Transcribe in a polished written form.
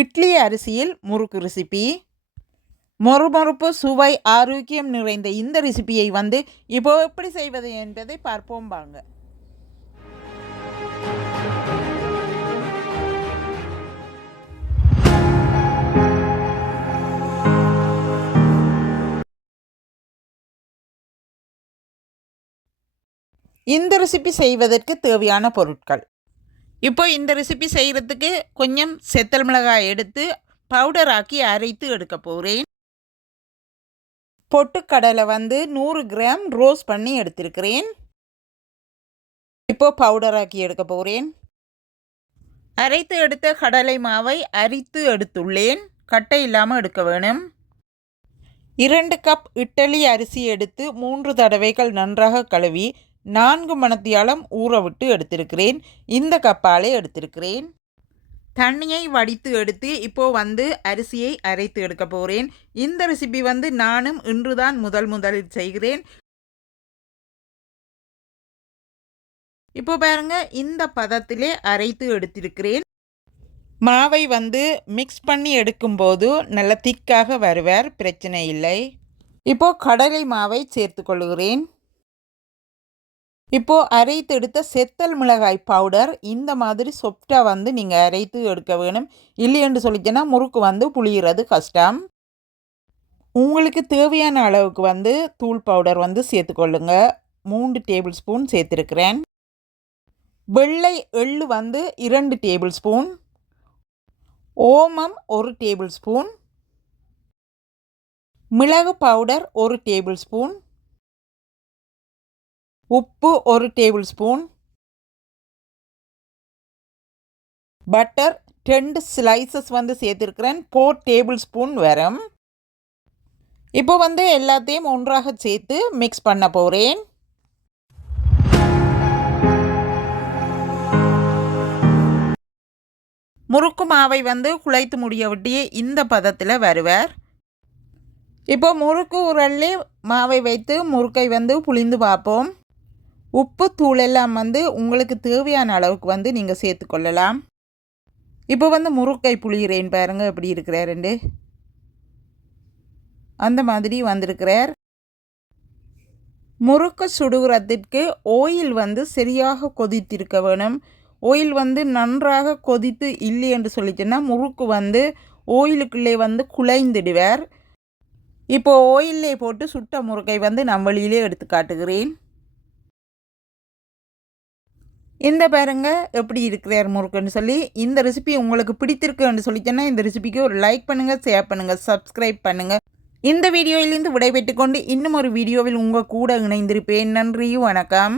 இட்லி அரிசியில் முறுக்கு ரெசிபி. மொறுமொறுப்பு, சுவை, ஆரோக்கியம் நிறைந்த இந்த ரெசிபியை இப்போ எப்படி செய்வது என்பதை பார்ப்போம் வாங்க. இந்த ரெசிபி செய்வதற்கு தேவையான பொருட்கள். இப்போ இந்த ரெசிபி செய்கிறதுக்கு கொஞ்சம் செத்தல் மிளகாய் எடுத்து பவுடர் ஆக்கி அரைத்து எடுக்க போகிறேன். பொட்டுக்கடலை 100 கிராம் ரோஸ்ட் பண்ணி எடுத்திருக்கிறேன். இப்போ பவுடர் ஆக்கி எடுக்க போகிறேன். அரைத்து எடுத்த கடலை மாவை அரித்து எடுத்துள்ளேன். கட்டை இல்லாமல் எடுக்க வேணும். 2 கப் இட்லி அரிசி எடுத்து 3 தடவைகள் நன்றாக கழுவி 4 மணித்தியாலம் ஊற விட்டு எடுத்திருக்கிறேன். இந்த கப்பாலே எடுத்திருக்கிறேன். தண்ணியை வடித்து எடுத்து இப்போ அரிசியை அரைத்து எடுக்க போகிறேன். இந்த ரெசிபி நானும் இன்றுதான் முதலில் செய்கிறேன். இப்போ பாருங்க, இந்த பதத்திலே அரைத்து எடுத்திருக்கிறேன். மாவை மிக்ஸ் பண்ணி எடுக்கும்போது நல்ல திக்காக வருவார், பிரச்சனை இல்லை. இப்போ கடலை மாவை சேர்த்து கொள்கிறேன். இப்போது அரைத்து எடுத்த செத்தல் மிளகாய் பவுடர் இந்த மாதிரி சொப்டாக நீங்கள் அரைத்து எடுக்க வேணும். இல்லையென்று சொல்லிச்சேன்னா முறுக்கு புளிகிறது கஷ்டம். உங்களுக்கு தேவையான அளவுக்கு தூள் பவுடர் சேர்த்துக்கொள்ளுங்க. 3 டேபிள் ஸ்பூன் சேர்த்துருக்கிறேன். வெள்ளை எள்ளு 2 டேபிள் ஸ்பூன். ஓமம் 1 டேபிள் ஸ்பூன். மிளகு பவுடர் 1 டேபிள் ஸ்பூன். உப்பு 1 டேபிள் ஸ்பூன். பட்டர் 2 ஸ்லைசஸ் சேர்த்துருக்கிறேன். 4 டேபிள் ஸ்பூன் வரும். இப்போ எல்லாத்தையும் ஒன்றாக சேர்த்து மிக்ஸ் பண்ண போகிறேன். முறுக்கு மாவை குழைத்து முடிய விட்டு இந்த பதத்தில் வருவார். இப்போ முறுக்கு உரல்லே மாவை வைத்து முறுக்கை புளிந்து பார்ப்போம். உப்பு தூள் எல்லாம் உங்களுக்கு தேவையான அளவுக்கு நீங்கள் சேர்த்துக்கொள்ளலாம். இப்போ முறுக்கை புளிகிறேன் பாருங்க எப்படி இருக்கிறாருண்டு. அந்த மாதிரி வந்திருக்கிறார். முறுக்கு சுடுகிறதுக்கு ஓயில் சரியாக கொதித்திருக்க வேணும். ஓயில் நன்றாக கொதித்து இல்லை என்று சொல்லிச்சுன்னா முறுக்கு ஓயிலுக்குள்ளே குழைந்துடுவார். இப்போ ஓயிலே போட்டு சுட்ட முறுக்கை நான் வெளியிலே எடுத்து காட்டுகிறேன். இந்த பாருங்க எப்படி இருக்கிறார் முறுக்குன்னு சொல்லி. இந்த ரெசிபி உங்களுக்கு பிடித்திருக்குன்னு சொல்லிச்சேன்னா இந்த ரெசிபிக்கு ஒரு லைக் பண்ணுங்கள், ஷேர் பண்ணுங்கள், சப்ஸ்கிரைப் பண்ணுங்கள். இந்த வீடியோவிலிருந்து விடைபெற்று கொண்டு இன்னும் ஒரு வீடியோவில் உங்கள் கூட இணைந்திருப்பேன். நன்றி, வணக்கம்.